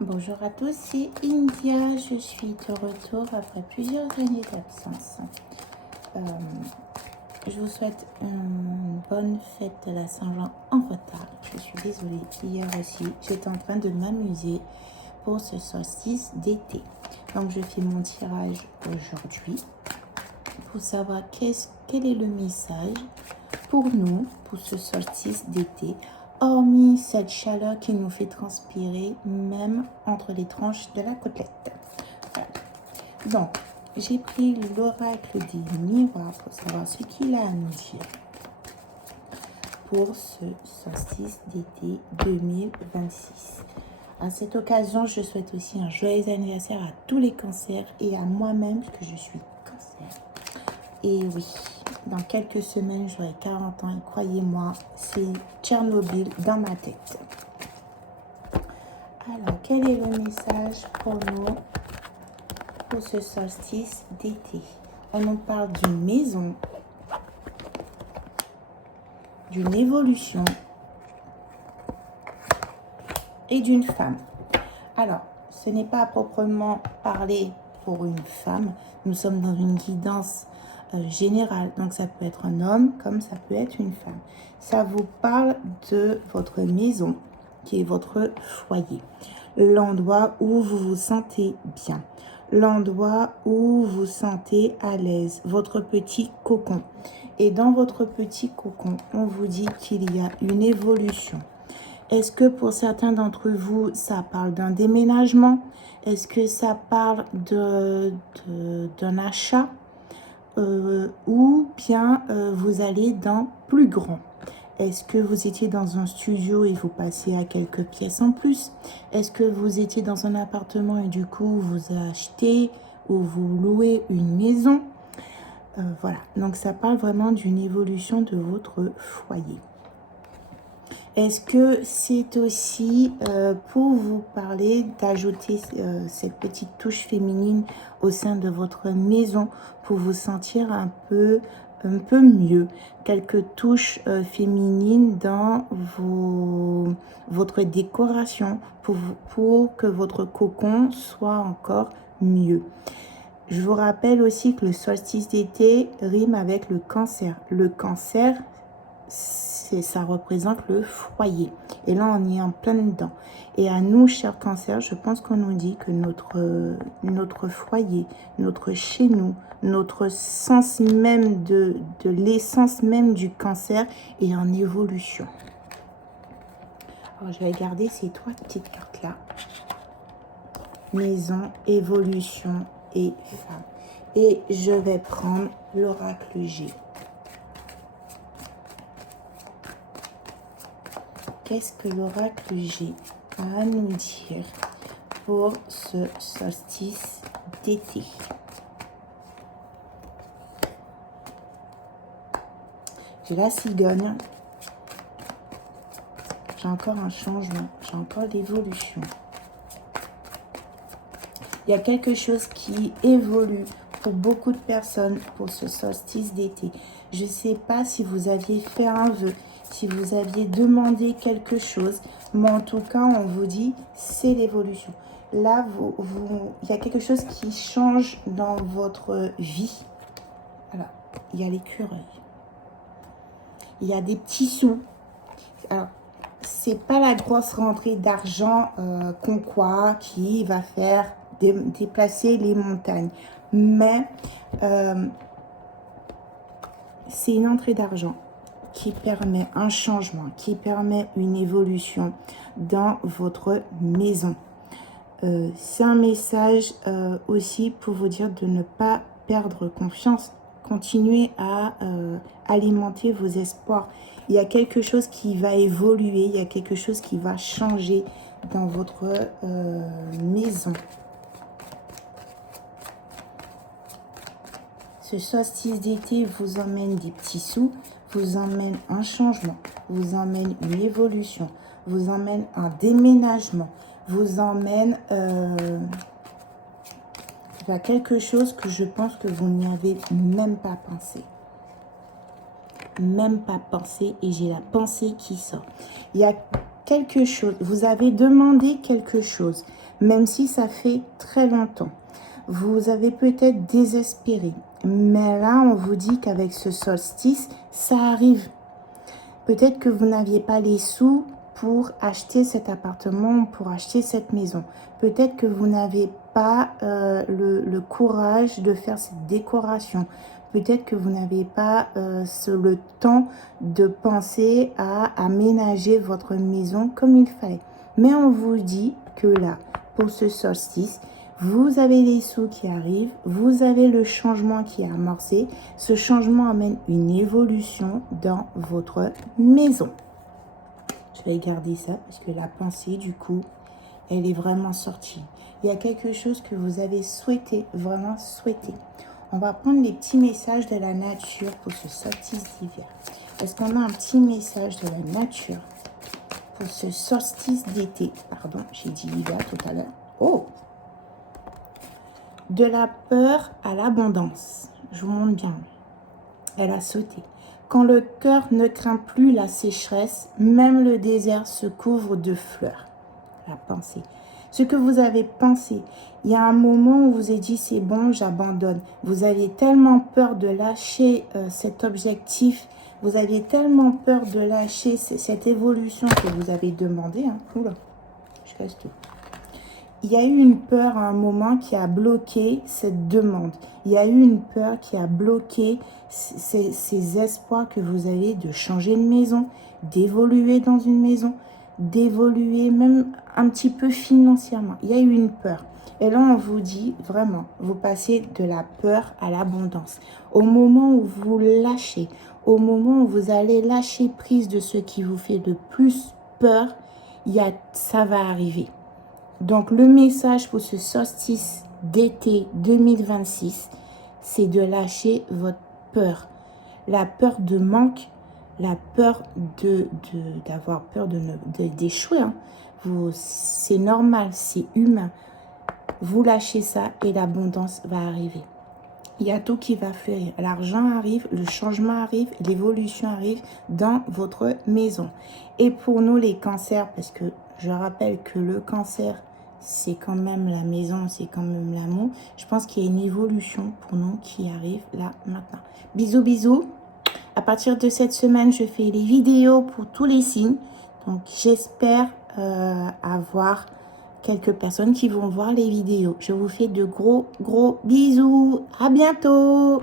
Bonjour à tous, c'est India. Je suis de retour après plusieurs années d'absence. Je vous souhaite une bonne fête de la Saint-Jean en retard. Je suis désolée, hier aussi, j'étais en train de m'amuser pour ce solstice d'été. Donc, je fais mon tirage aujourd'hui pour savoir quel est le message pour nous, pour ce solstice d'été, hormis cette chaleur qui nous fait transpirer même entre les tranches de la côtelette. Voilà. Donc, j'ai pris l'oracle des miroirs pour savoir ce qu'il a à nous dire pour ce solstice d'été 2026. À cette occasion, je souhaite aussi un joyeux anniversaire à tous les cancers et à moi-même, puisque je suis cancer. Et oui, dans quelques semaines, j'aurai 40 ans et croyez-moi, c'est Tchernobyl dans ma tête. Alors, quel est le message pour nous pour ce solstice d'été? On nous parle d'une maison, d'une évolution et d'une femme. Alors, ce n'est pas à proprement parler pour une femme. Nous sommes dans une guidance générale. Donc, ça peut être un homme comme ça peut être une femme. Ça vous parle de votre maison qui est votre foyer. L'endroit où vous vous sentez bien. L'endroit où vous vous sentez à l'aise. Votre petit cocon. Et dans votre petit cocon, on vous dit qu'il y a une évolution. Est-ce que pour certains d'entre vous, ça parle d'un déménagement? Est-ce que ça parle d'un achat? Ou bien vous allez dans plus grand? Est-ce que vous étiez dans un studio et vous passez à quelques pièces en plus? Est-ce que vous étiez dans un appartement et du coup vous achetez ou vous louez une maison? Voilà, donc ça parle vraiment d'une évolution de votre foyer. Est-ce que c'est aussi pour vous parler d'ajouter cette petite touche féminine au sein de votre maison pour vous sentir un peu mieux? Quelques touches féminines dans votre décoration pour que votre cocon soit encore mieux. Je vous rappelle aussi que le solstice d'été rime avec le cancer. Le cancer, ça représente le foyer. Et là, on y est en plein dedans. Et à nous, chers cancers, je pense qu'on nous dit que notre foyer, notre chez nous, notre sens même de l'essence même du cancer est en évolution. Alors, je vais garder ces trois petites cartes-là. Maison, évolution et femme. Et je vais prendre l'oracle G. Qu'est-ce que l'oracle G a à nous dire pour ce solstice d'été? J'ai la cigogne. J'ai encore un changement. J'ai encore l'évolution. Il y a quelque chose qui évolue pour beaucoup de personnes pour ce solstice d'été. Je ne sais pas si vous aviez fait un vœu, si vous aviez demandé quelque chose, mais en tout cas, on vous dit, c'est l'évolution. Là, il y a quelque chose qui change dans votre vie. Alors, il y a l'écureuil. Il y a des petits sous. Alors, c'est pas la grosse rentrée d'argent qui va faire déplacer les montagnes. Mais c'est une entrée d'argent qui permet un changement, qui permet une évolution dans votre maison. C'est un message aussi pour vous dire de ne pas perdre confiance. Continuez à alimenter vos espoirs. Il y a quelque chose qui va évoluer, il y a quelque chose qui va changer dans votre maison. Ce solstice d'été vous emmène des petits sous, vous emmène un changement, vous emmène une évolution, vous emmène un déménagement, vous emmène vers quelque chose que je pense que vous n'y avez même pas pensé. Même pas pensé et j'ai la pensée qui sort. Il y a quelque chose, vous avez demandé quelque chose, même si ça fait très longtemps. Vous avez peut-être désespéré, mais là, on vous dit qu'avec ce solstice, ça arrive. Peut-être que vous n'aviez pas les sous pour acheter cet appartement, pour acheter cette maison. Peut-être que vous n'avez pas le courage de faire cette décoration. Peut-être que vous n'avez pas le temps de penser à aménager votre maison comme il fallait. Mais on vous dit que là, pour ce solstice, vous avez les sous qui arrivent, vous avez le changement qui est amorcé. Ce changement amène une évolution dans votre maison. Je vais garder ça parce que la pensée, du coup, elle est vraiment sortie. Il y a quelque chose que vous avez souhaité, vraiment souhaité. On va prendre les petits messages de la nature pour ce solstice d'hiver. Est-ce qu'on a un petit message de la nature pour ce solstice d'été? Pardon, j'ai dit hiver tout à l'heure. Oh! De la peur à l'abondance. Je vous montre bien. Elle a sauté. Quand le cœur ne craint plus la sécheresse, même le désert se couvre de fleurs. La pensée. Ce que vous avez pensé, il y a un moment où vous vous êtes dit c'est bon, j'abandonne. Vous aviez tellement peur de lâcher cet objectif, vous aviez tellement peur de lâcher cette évolution que vous avez demandé. Hein. Oula, je casse tout. Il y a eu une peur à un moment qui a bloqué cette demande. Il y a eu une peur qui a bloqué ces espoirs que vous avez de changer de maison, d'évoluer dans une maison, d'évoluer même un petit peu financièrement. Il y a eu une peur. Et là, on vous dit vraiment, vous passez de la peur à l'abondance. Au moment où vous lâchez, au moment où vous allez lâcher prise de ce qui vous fait le plus peur, ça va arriver. Donc, le message pour ce solstice d'été 2026, c'est de lâcher votre peur. La peur de manque, la peur d'avoir peur d'échouer. Hein. C'est normal, c'est humain. Vous lâchez ça et l'abondance va arriver. Il y a tout qui va faire. L'argent arrive, le changement arrive, l'évolution arrive dans votre maison. Et pour nous, les cancers, parce que je rappelle que le cancer, c'est quand même la maison, c'est quand même l'amour. Je pense qu'il y a une évolution pour nous qui arrive là, maintenant. Bisous, bisous. À partir de cette semaine, je fais les vidéos pour tous les signes. Donc, j'espère avoir quelques personnes qui vont voir les vidéos. Je vous fais de gros bisous. À bientôt.